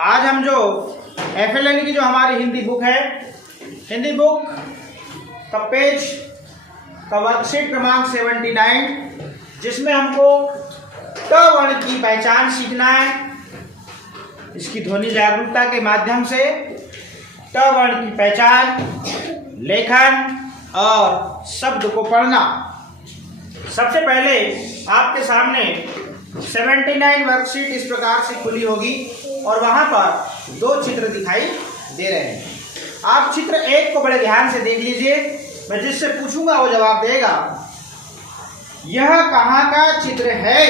आज हम जो FLN की जो हमारी हिंदी बुक है, हिंदी बुक का पेज का वर्कशीट क्रमांक 79, जिसमें हमको ट वर्ण की पहचान सीखना है। इसकी ध्वनि जागरूकता के माध्यम से ट वर्ण की पहचान, लेखन और शब्द को पढ़ना। सबसे पहले आपके सामने 79 वर्कशीट इस प्रकार से खुली होगी और वहां पर दो चित्र दिखाई दे रहे हैं। आप चित्र एक को बड़े ध्यान से देख लीजिए। मैं जिससे पूछूंगा वो जवाब देगा। यह कहाँ का चित्र है?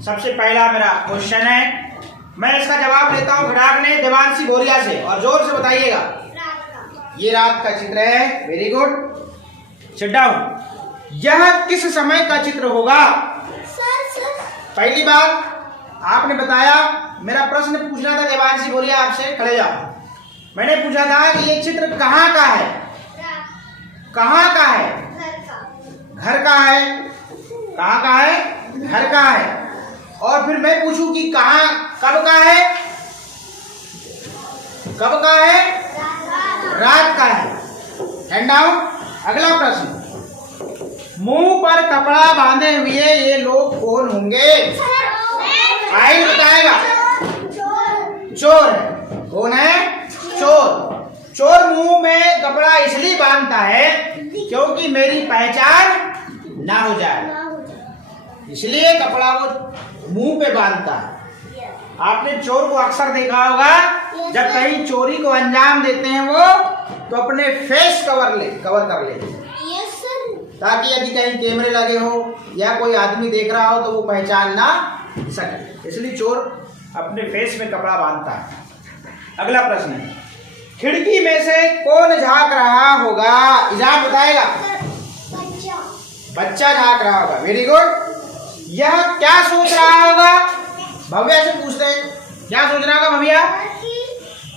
सबसे पहला मेरा क्वेश्चन है। मैं इसका जवाब लेता हूं खड़ाकने देवांशी भोरिया से, और जोर से बताइएगा। ये रात का चित्र है। Very good, sit down. यह किस समय का चित्र होगा? पहली बात आपने बताया, मेरा प्रश्न पूछना था देवांशी भोरिया आपसे, खड़े जाओ। मैंने पूछा था कि ये चित्र कहाँ का है? कहाँ का है? घर का है। कहाँ का है? घर का है। और फिर मैं पूछूं कि कहाँ, कब का है? कब का है? रात का है। Hand down. अगला प्रश्न, मुंह पर कपड़ा बांधे हुए ये लोग कौन होंगे? आई बताएगा। चोर है। कौन है? चोर। चोर मुंह में कपड़ा इसलिए बांधता है क्योंकि मेरी पहचान ना हो जाए, इसलिए कपड़ा वो मुंह पे बांधता है। आपने चोर को अक्सर देखा होगा, जब कहीं चोरी को अंजाम देते हैं वो, तो अपने फेस कवर कर लेते हैं, ताकि यदि कहीं कैमरे लगे हो या कोई आदमी देख रहा हो तो वो पहचान ना सके। इसलिए चोर अपने फेस में कपड़ा बांधता है। अगला प्रश्न है, खिड़की में से कौन झांक रहा होगा? इजाज बताएगा। बच्चा झांक रहा होगा। Very good. यह क्या सोच रहा होगा? भव्या से पूछते हैं, क्या सोच रहा होगा भव्या?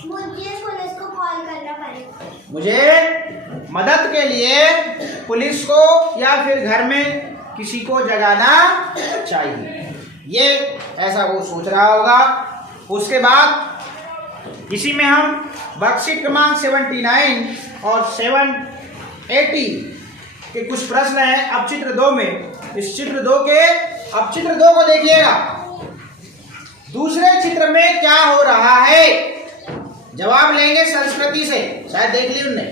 मुझे पुलिस को कॉल करना पड़ेगा। मुझे मदद के लिए पुलिस को या फिर घर में किसी को जगाना चाहिए, ये ऐसा वो सोच रहा होगा। उसके बाद इसी में हम वर्कशीट क्रमांक 79 और 780 के कुछ प्रश्न हैं। अब चित्र 2 में, इस चित्र 2 के, अब चित्र 2 को देखिएगा। दूसरे चित्र में क्या हो रहा है? जवाब लेंगे संस्कृति से, शायद देख ली उनने।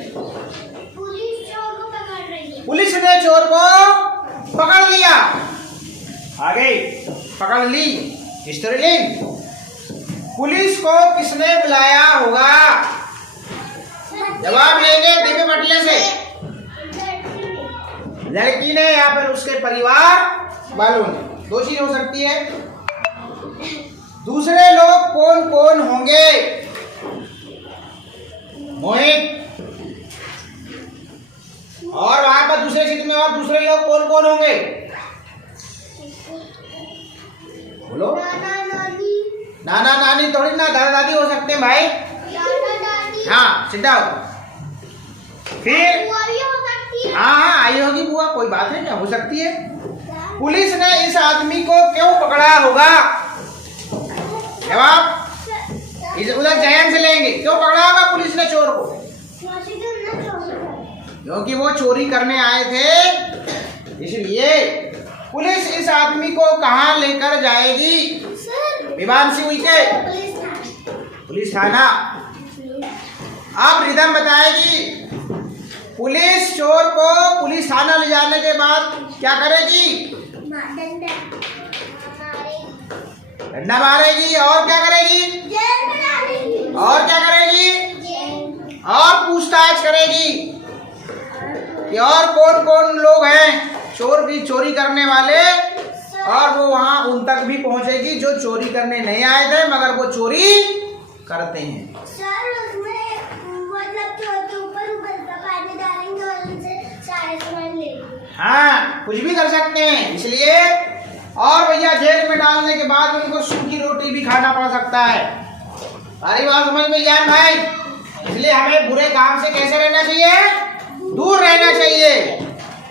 पुलिस चोर को पकड़ रही है। पुलिस ने चोर को पकड़ लिया। आगे पकड़ ली, स्त्रीलिंग। पुलिस को किसने बुलाया होगा? जवाब लेंगे दिव्य बटले से। लड़की ने या फिर उसके परिवार वालों ने। दो चीज हो सकती है। दूसरे लोग कौन कौन होंगे? मोहित। और वहां पर दूसरे चित्र में और दूसरे लोग कौन कौन होंगे? बोलो। नाना नानी थोड़ी ना, दादा दादी हो सकते हैं भाई। हाँ, सिद्धा हो। फिर हाँ आई होगी बुआ, कोई बात नहीं, क्या हो सकती है। पुलिस ने इस आदमी को क्यों पकड़ा होगा? जवाब उधर जयन से लेंगे। क्यों पकड़ा होगा पुलिस ने चोर को? क्योंकि वो चोरी करने आए थे, इसलिए। पुलिस इस आदमी को कहाँ लेकर जाएगी? विवांशी हुई के पुलिस थाना। अब रिदम बताएगी, पुलिस चोर को पुलिस थाना ले जाने के बाद क्या करेगी? डंडा मारेगी। और क्या करेगी? और क्या करेगी? और पूछताछ करेगी कि और कौन कौन लोग हैं चोर की चोरी करने वाले, और वो वहां उन तक भी पहुंचेगी जो चोरी करने नहीं आए थे मगर वो चोरी करते हैं। सर उसमें मतलब चोर के ऊपर पानी डालेंगे और उनसे सारे सामान लेंगे। हाँ, कुछ भी कर सकते हैं, इसलिए। और भैया जेल में डालने के बाद उनको सूखी रोटी भी खाना पड़ सकता है। सारी बात समझ में जान भाई। इसलिए हमें बुरे काम से कैसे रहना चाहिए? दूर रहना चाहिए।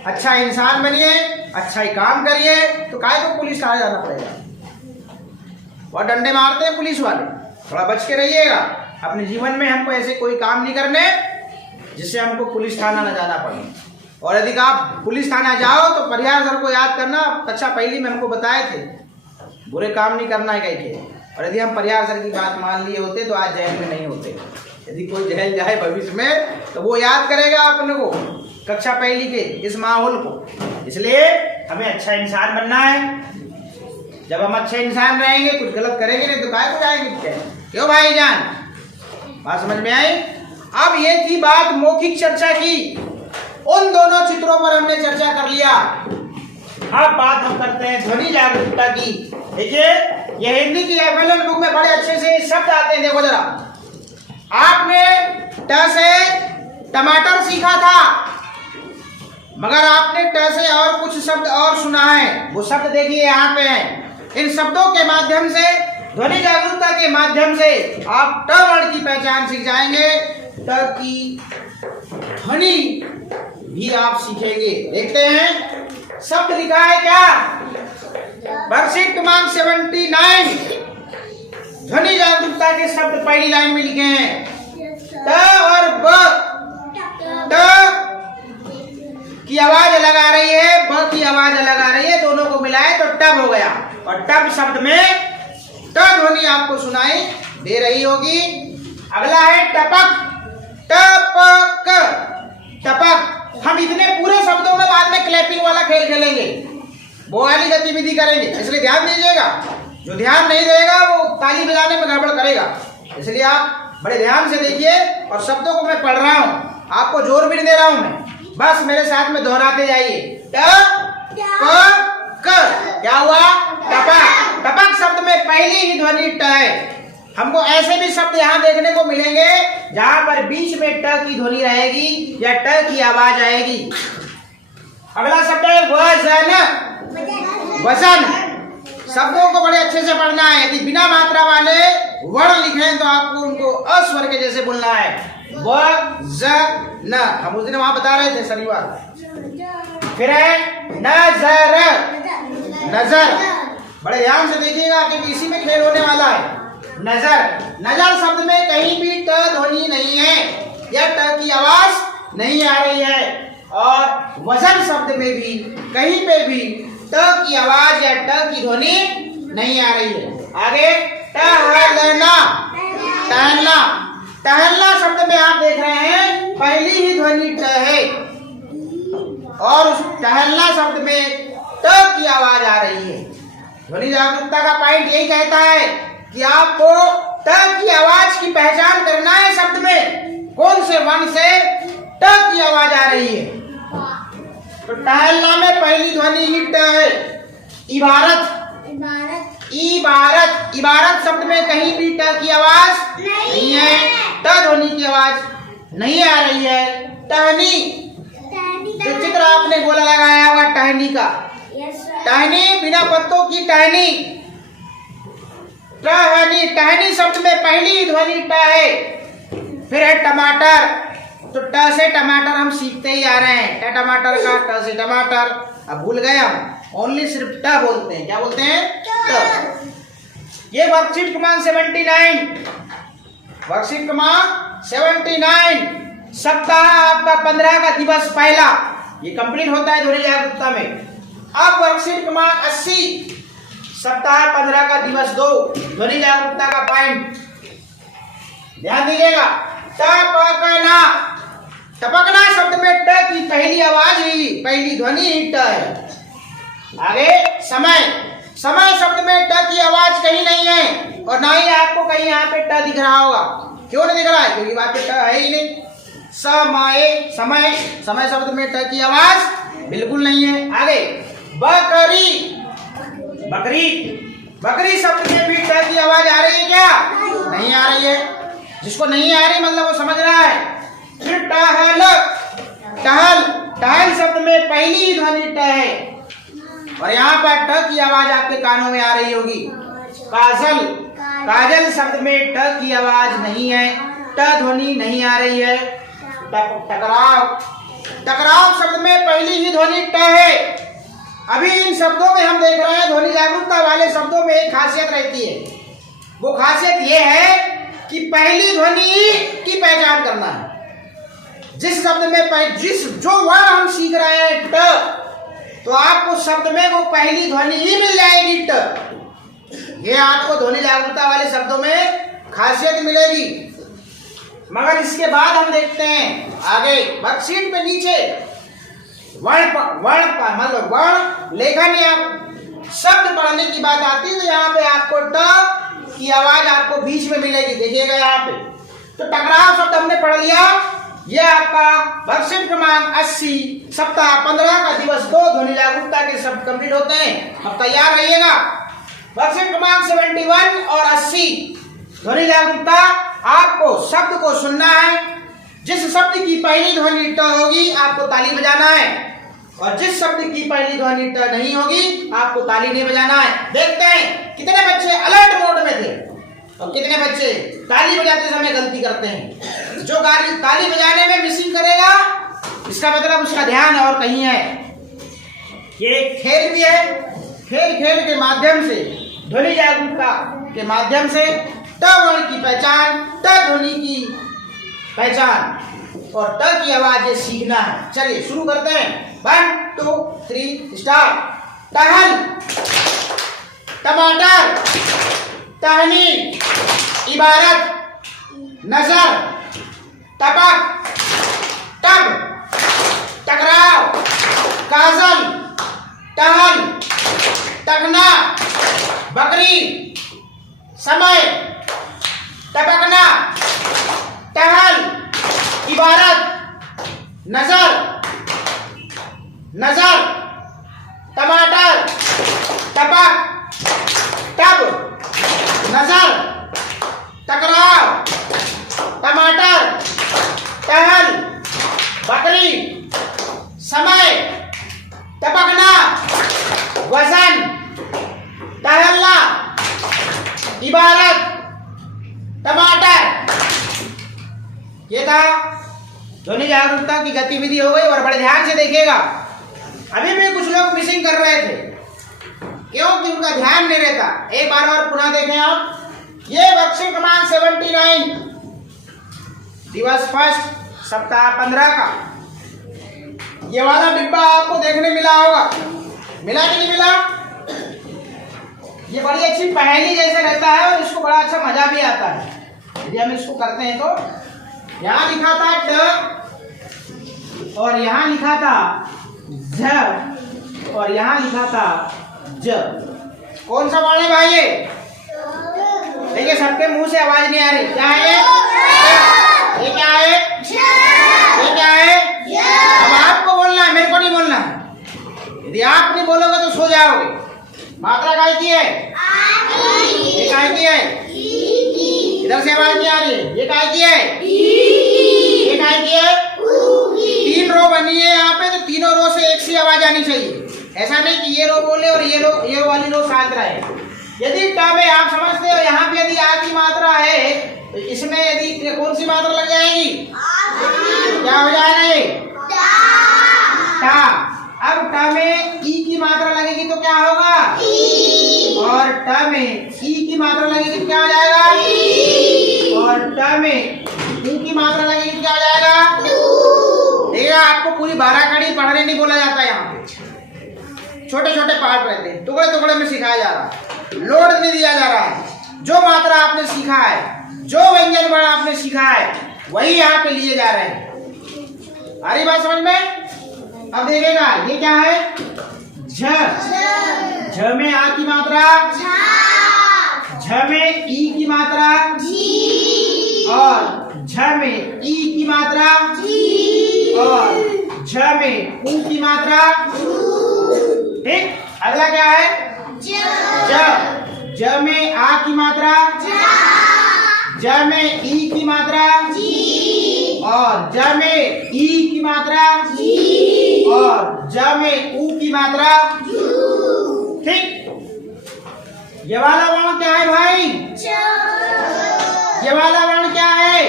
अच्छा इंसान बनिए, अच्छा ही काम करिए। तो काहे को पुलिस थाने जाना पड़ेगा? और डंडे मारते हैं पुलिस वाले। थोड़ा बच के रहिएगा। अपने जीवन में हमको ऐसे कोई काम नहीं करने जिससे हमको पुलिस थाना न जाना पड़े। और यदि आप पुलिस थाना जाओ तो परिहार सर को याद करना, कक्षा पहली में हमको बताए थे बुरे काम नहीं करना है कह के। और यदि हम परिहार सर की बात मान लिए होते तो आज जेल में नहीं होते। यदि कोई जेल जाए भविष्य में तो वो याद करेगा अपने को, कक्षा पहली के इस माहौल को। इसलिए हमें अच्छा इंसान बनना है। जब हम अच्छे इंसान रहेंगे, कुछ गलत करेंगे नहीं तो काय को जाएंगे, क्यों भाईजान? बात समझ में आई? अब ये थी बात मौखिक चर्चा की, उन दोनों चित्रों पर हमने चर्चा कर लिया। अब बात हम करते हैं ध्वनि जागरूकता की। देखिए ये हिंदी की एफएलएन बुक में बड़े अच्छे से शब्द आते हैं। देखो जरा, आपने ट से टमाटर सीखा था, मगर आपने ट से और कुछ शब्द और सुना है। वो शब्द देखिए यहाँ पे हैं। इन शब्दों के माध्यम से, ध्वनि जागरूकता के माध्यम से आप ट वर्ण की पहचान सीख जाएंगे। ट की ध्वनि भी आप सीखेंगे। देखते हैं शब्द लिखा है क्या, वर्कशीट क्रमांक 79 ध्वनि जागरूकता के शब्द पहली लाइन में लिखे हैं। ट और ब, ट की आवाज अलग आ रही है, ब की आवाज अलग आ रही है, दोनों को मिलाए तो टब हो गया। और टब शब्द में ट ध्वनि आपको सुनाई दे रही होगी। अगला है टपक, टपक, टपक। हम इतने पूरे शब्दों में बाद में क्लैपिंग वाला खेल खेलेंगे, वो वाली गतिविधि करेंगे, इसलिए ध्यान दीजिएगा। जो ध्यान नहीं देगा वो ताली बजाने में गड़बड़ करेगा। इसलिए आप बड़े ध्यान से देखिए। और शब्दों को मैं पढ़ रहा हूँ, आपको जोर भी नहीं दे रहा हूँ मैं, बस मेरे साथ में दोहराते जाइए। ट प क, क्या हुआ? टपक। टपक शब्द में पहली ही ध्वनि ट है। हमको ऐसे भी शब्द यहाँ देखने को मिलेंगे जहां पर बीच में ट की ध्वनि रहेगी या ट की आवाज आएगी। अगला शब्द है वजन, वजन। शब्दों को बड़े अच्छे से पढ़ना है। यदि बिना मात्रा वाले वर्ण लिखे तो आपको उनको अस्वर के जैसे बोलना है। वजन, हम उस दिन वहां बता रहे थे शनिवार। फिर है नजर, नजर। बड़े ध्यान से देखिएगा क्योंकि इसी में खेल होने वाला है। नजर, नजर शब्द में कहीं भी ट ध्वनि नहीं है या ट की आवाज नहीं आ रही है। और वजन शब्द में भी कहीं पे भी ट की आवाज या ट की ध्वनि नहीं आ रही है। आगे टहलना, टहलना। टहलना शब्द में आप देख रहे हैं पहली ही ध्वनि ट है और उस टहलना शब्द में ट की आवाज आ रही है। ध्वनि जागरूकता का पॉइंट यही कहता है कि आपको ट की आवाज की पहचान करना है। शब्द में कौन से वर्ण से ट की आवाज आ रही है। तो टहलना में पहली ध्वनि ही ट है। इबारत, इबारत। इबारत शब्द में कहीं भी ट की आवाज नहीं है, ट ध्वनि की आवाज नहीं आ रही है। टहनी, जो चित्र आपने गोला लगाया हुआ टहनी का, टहनी बिना पत्तों की टहनी। टहनी, टहनी शब्द में पहली ध्वनि ट है। फिर है टमाटर, तो ट से टमाटर हम सीखते ही आ रहे हैं। ट टमाटर का, ट से टमाटर। अब भूल गए हम, ओनली सिर्फ ट बोलते हैं। क्या बोलते हैं? ट। ये वर्कशीट क्रमांक 79, वर्कशीट क्रमांक 79 सप्ताह आपका 15 का दिवस पहला ये कंप्लीट होता है ध्वनि जागरूकता में। अब वर्कशीट क्रमांक 80 सप्ताह 15 का दिवस 2 ध्वनि जागरूकता का पॉइंट ध्यान दीजिएगा। टपकना, टपकना शब्द में ट की पहली आवाज ही, पहली ध्वनि ही ट है। आगे समय, समय शब्द में ट की आवाज कहीं नहीं है और ना ही आपको कहीं यहाँ पे ट दिख रहा होगा। क्यों नहीं दिख रहा है? क्योंकि वहां पे ट है ही नहीं। समय, समय, समय शब्द में ट की आवाज बिल्कुल नहीं है। आगे बकरी, बकरी, बकरी शब्द में भी ट की आवाज आ रही है क्या? नहीं आ रही है। जिसको नहीं आ रही मतलब वो समझ रहा है। फिर टहल, टहल, टहल शब्द में पहली ध्वनि ट है और यहाँ पर ट की आवाज आपके कानों में आ रही होगी। काजल, काजल शब्द में ट की आवाज नहीं है, ट ध्वनि नहीं आ रही है। टकराव, टकराव शब्द में पहली ही ध्वनि ट है। अभी इन शब्दों में हम देख रहे हैं ध्वनि जागरूकता वाले शब्दों में एक खासियत रहती है। वो खासियत ये है पहली ध्वनि की पहचान करना है। जिस शब्द में जो वर्ण हम सीख रहे हैं ट, तो आपको शब्द में वो पहली ध्वनि ही मिल जाएगी ट। ये आपको ध्वनि जागरूकता वाले शब्दों में खासियत मिलेगी। मगर इसके बाद हम देखते हैं आगे वर्कशीट पे नीचे मतलब वर्ण लेखन या शब्द पढ़ने की बात आती है, तो यहाँ पे आपको ट की आवाज आपको बीच में मिलेगी। देखिएगा यहाँ पे तो टकराव शब्द हमने पढ़ लिया। ये आपका वर्कशीट क्रमांक 80 सप्ताह 15 का दिवस 2 ध्वनि जागरूकता के शब्द कंप्लीट होते हैं। अब तैयार रहिएगा। वर्कशीट क्रमांक 71 और 80 ध्वनि जागरूकता। आपको शब्द को सुनना है। जिस शब्द की पहली ध्वनि ट होगी आपको ताली बजाना है, और जिस शब्द की पहली ध्वनि ट नहीं होगी आपको ताली नहीं बजाना है। देखते हैं कितने बच्चे अलर्ट मोड में थे और कितने बच्चे ताली बजाते समय गलती करते हैं। जो ताली बजाने में मिसिंग करेगा इसका मतलब उसका ध्यान और कहीं है। ये एक खेल भी है। खेल के माध्यम से ध्वनि जागरूकता के माध्यम से ट वर्ण की पहचान, ट ध्वनि की पहचान और ट की आवाज सीखना है। चलिए शुरू करते हैं। 1 2 3 स्टार्ट। टहल, टमाटर, टहनी, इबारत, नजर, टपक, टब, टकराव, काजल, टहल, टकना, बकरी, समय, टपकना, टहल, इबारत, नजर, नजर, टमाटर, टपक, टब, नजर, टकराव, टमाटर, टहल, बकरी, समय, टपकना, वजन, टहलना, इबारत, टमाटर। ये था ध्वनि जागरूकता की गतिविधि हो गई। और बड़े ध्यान से देखिएगा, अभी भी कुछ लोग मिसिंग कर रहे थे क्योंकि उनका ध्यान नहीं रहता। एक बार और पुनः देखें आप। ये वर्कशीट क्रमांक 79 दिवस 1 सप्ताह 15 का ये वाला डिब्बा आपको देखने मिला होगा। मिला कि नहीं मिला? ये बड़ी अच्छी पहेली जैसे रहता है और इसको बड़ा अच्छा मजा भी आता है यदि हम इसको करते हैं। तो यहाँ लिखा था ट और यहाँ लिखा था झ और यहाँ लिखा था ज। कौन सा वर्ण है भाई? ये देखिए सबके मुंह से आवाज नहीं आ रही। क्या है ये क्या है? ये क्या है? अब आपको बोलना है, मेरे को नहीं बोलना है। यदि आप नहीं बोलोगे तो सो जाओगे। मात्रा काय की है? ये काय की है? इधर से आवाज नहीं आ रही है। ये काय की है? ये काय की है? 3 रो बनी है यहाँ पे, तो तीनों रो से एक सी आवाज आनी चाहिए। ऐसा नहीं कि ये रो बोले और ये वाली रो शांत रहे। यदि ट में आप समझते हो यहाँ पे यदि आ की मात्रा है तो इसमें यदि कौन सी मात्रा लग जाएगी? क्या हो जाएगा ये? टा। अब ट में ई की मात्रा लगेगी तो क्या होगा? और ट में ई की मात्रा लगेगी तो क्या हो जाएगा? और ट में ऊ की मात्रा लगेगी तो क्या हो जाएगा? देखिए आपको पूरी 12 कड़ी पढ़ने नहीं बोला जाता है। यहाँ पे छोटे छोटे पार्ट रहते हैं, टुकड़े टुकड़े में सिखाया जा रहा है, लोड नहीं दिया जा रहा है। जो मात्रा आपने सीखा है, जो व्यंजन वर्ण आपने सीखा है, वही यहाँ पे लिए जा रहे हैं। आ रही बात समझ में? अब देखिएगा ये क्या है? झ। झ में आ की मात्रा, झ में ई की मात्रा, और झ में ई की मात्रा, और झ में ऊ की मात्रा। ठीक। अगला क्या है? ज। ज में आ की मात्रा, ज में ई की मात्रा, और ज में ई की मात्रा, और ज में ऊ की मात्रा। ठीक। ये वाला वर्ण क्या है भाई? ये वाला वर्ण क्या है?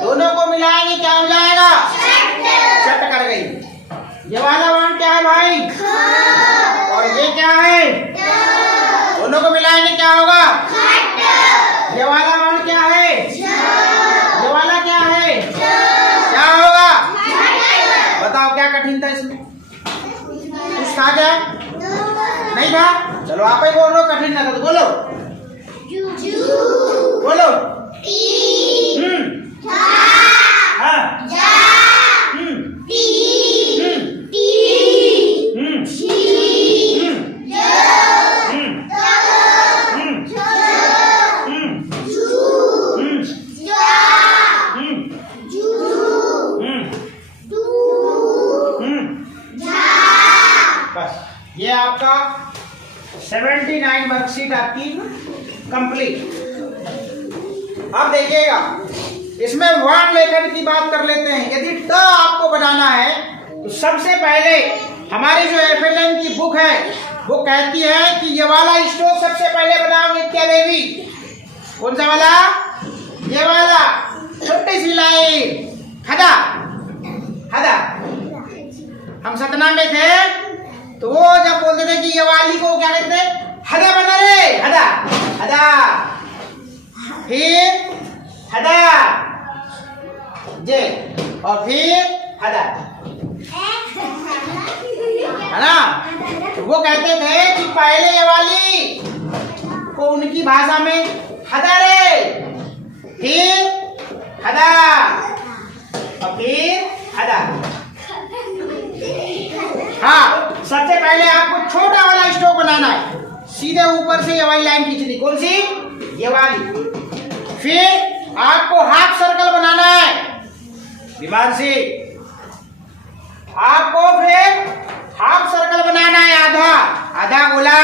दोनों को मिलाएंगे क्या हो जाएगा? चट कर गई। ये वाला वर्ण क्या है भाई? और ये क्या है? दोनों को मिलाएंगे क्या होगा? ये वाला वर्ण क्या है? कठिन था इसमें? कुछ था क्या? नहीं था? चलो आप ही बोल रहे हो कठिन ना था, तो बोलो बोलो। हाँ। बस ये आपका 79 वर्कशीट आपकी कंप्लीट। अब देखिएगा इसमें वर्ण लेखन की बात कर लेते हैं। यदि ट आपको बनाना है तो सबसे पहले हमारी जो FLN की बुक है वो कहती है कि ये वाला स्ट्रोक सबसे पहले बनाओ नित्या देवी। कौन सा वाला? ये वाला, छोटी सी लाइन, हदा हदा। हम सतना में थे तो वो जब बोलते थे कि ये वाली को क्या कहते थे? हदा बना रे, हदा हदा, फिर हदा जे, और फिर हदा, है ना? तो वो कहते थे कि पहले ये वाली को उनकी भाषा में हदा रे, फिर हदा, और फिर हदा। हाँ, सबसे पहले आपको छोटा वाला स्ट्रोक बनाना है। सीधे ऊपर से ये वाली लाइन खींचनी। कौन सी? ये वाली। फिर आपको हाफ सर्कल बनाना है विमानसी। आपको फिर हाफ सर्कल बनाना है, आधा आधा गोला,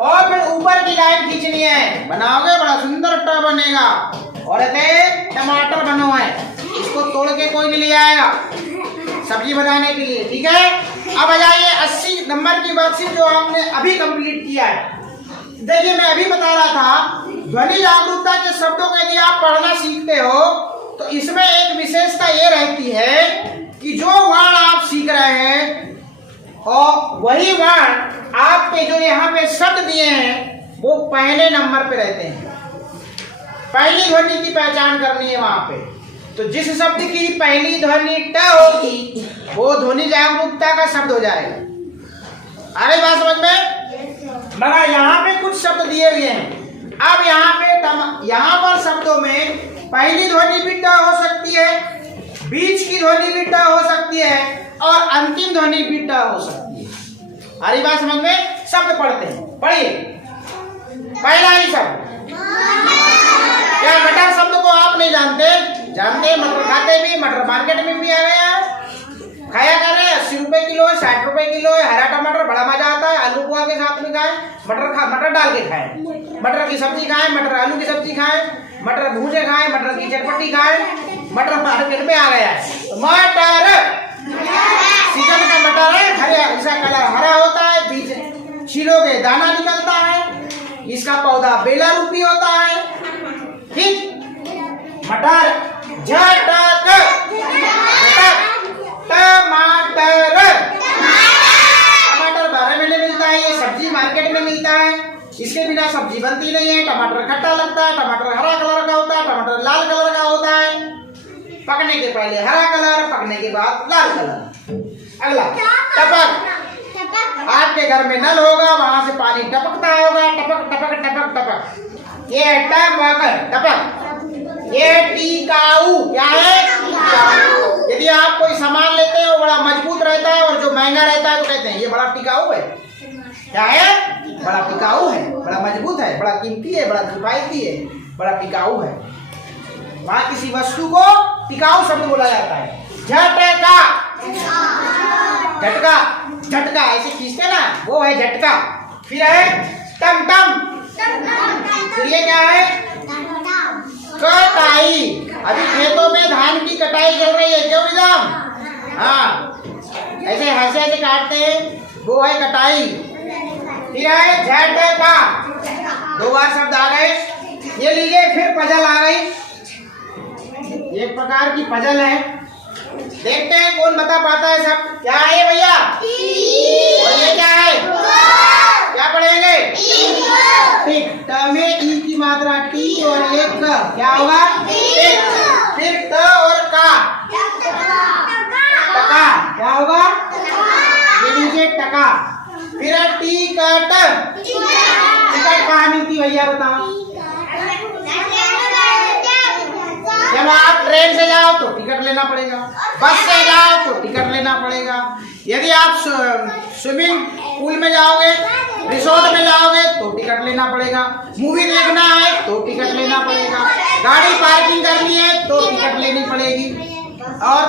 और फिर ऊपर की लाइन खींचनी है। बनाओगे बड़ा सुंदर ट बनेगा। और टमाटर बनो है, इसको तोड़ के कोई नहीं ले आएगा सब्जी बनाने के लिए, ठीक है? अब आ जाइए 80 नंबर की वर्कशीट जो हमने अभी कंप्लीट किया है। देखिए मैं अभी बता रहा था ध्वनि जागरूकता के शब्दों को यदि आप पढ़ना सीखते हो तो इसमें एक विशेषता ये रहती है कि जो वर्ण आप सीख रहे हैं और वही वर्ण आपके जो यहाँ पे शब्द दिए हैं वो पहले नंबर पे रहते हैं। पहली ध्वनि की पहचान करनी है वहां पे। तो जिस शब्द की पहली ध्वनि ट होगी वो ध्वनि जागरूकता का शब्द हो जाएगा। आगे बात समझ में? मगर यहाँ पे कुछ शब्द दिए हुए हैं। अब यहाँ पर शब्दों में पहली ध्वनि भी ट हो सकती है, बीच की ध्वनि भी ट हो सकती है, और अंतिम ध्वनि भी ट हो सकती है। आगे बात समझ में? शब्द पढ़ते हैं, पढ़िए। पहला ही शब्द, क्या मटर शब्द को आप नहीं जानते? जानते? मटर खाते भी, मटर मार्केट में भी आ गया, खाया कर रहे हैं। 80 रुपए किलो है, 60 रुपए किलो है। हरा टमाटर बड़ा मजा आता है, आलू पोहा के साथ में खाएं, मटर डाल के खाएं, मटर की सब्जी खाएं, मटर आलू की सब्जी खाएं, मटर भूजे खाएं, मटर की चटपटी खाएं। मटर मार्केट में आ गया है। मटर सीजन का मटर है, हरे, इसका कलर हरा होता है, बीच छिलोगे दाना निकलता है, इसका पौधा बेला रूपी होता है। ठीक, मटर झटक, टमाटर, टमाटर 12 महीने मिलता है, ये सब्जी मार्केट में मिलता है। इसके बिना सब्जी बनती नहीं है। टमाटर खट्टा लगता है, टमाटर हरा कलर का होता है, टमाटर लाल कलर का होता है। पकने के पहले हरा कलर, पकने के बाद लाल कलर। अगला टपक, आपके घर में नल होगा, वहां से पानी टपकता होगा, टपक टपक टपक टपक। ये टपक। ये टिकाऊ, क्या है? यदि आप कोई सामान लेते हैं वो बड़ा मजबूत रहता है और जो महंगा रहता है तो कहते हैं ये बड़ा टिकाऊ है। क्या है? बड़ा टिकाऊ है, बड़ा मजबूत है, बड़ा कीमती है, बड़ा किफायती है, बड़ा टिकाऊ है। वहां किसी वस्तु को टिकाऊ शब्द बोला जाता है। झटका, झटका, झटका ऐसे खींचते ना, वो है झटका। फिर है टमटम, फिर ये क्या है? कटाई। अभी खेतों में धान की कटाई चल रही है, क्यों निजाम? हाँ, ऐसे हंसे ऐसे काटते हैं, वो है कटाई। फिर है झटका, 2 बार शब्द आ गए। ये लीजिए, फिर पजल आ गई, एक प्रकार की पजल है। देखते हैं कौन बता पाता है सब। क्या है भैया? और ये क्या है? क्या पढ़ेंगे? टिक। ट में ई की मात्रा टी और एक क, क्या होगा? टिक। फिर ट और का, टका। क्या होगा? ये लीजिए टका। फिर है टिकट। टिकट कहाँ मिलती भैया बताओ? जब आप ट्रेन से जाओ तो टिकट लेना पड़ेगा, बस से जाओ तो टिकट लेना पड़ेगा, यदि आप स्विमिंग पूल में जाओगे, रिसोर्ट में जाओगे तो टिकट लेना पड़ेगा, मूवी देखना है तो टिकट लेना पड़ेगा, गाड़ी पार्किंग करनी है तो टिकट लेनी पड़ेगी। और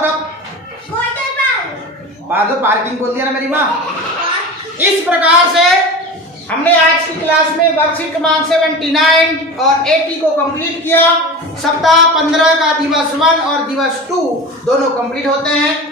बाद में पार्किंग बोल दिया ना मेरी माँ। इस प्रकार से हमने आज की क्लास में वर्कशीट क्रमांक 79 और 80 को कंप्लीट किया। सप्ताह 15 का दिवस 1 और दिवस 2 दोनों कंप्लीट होते हैं।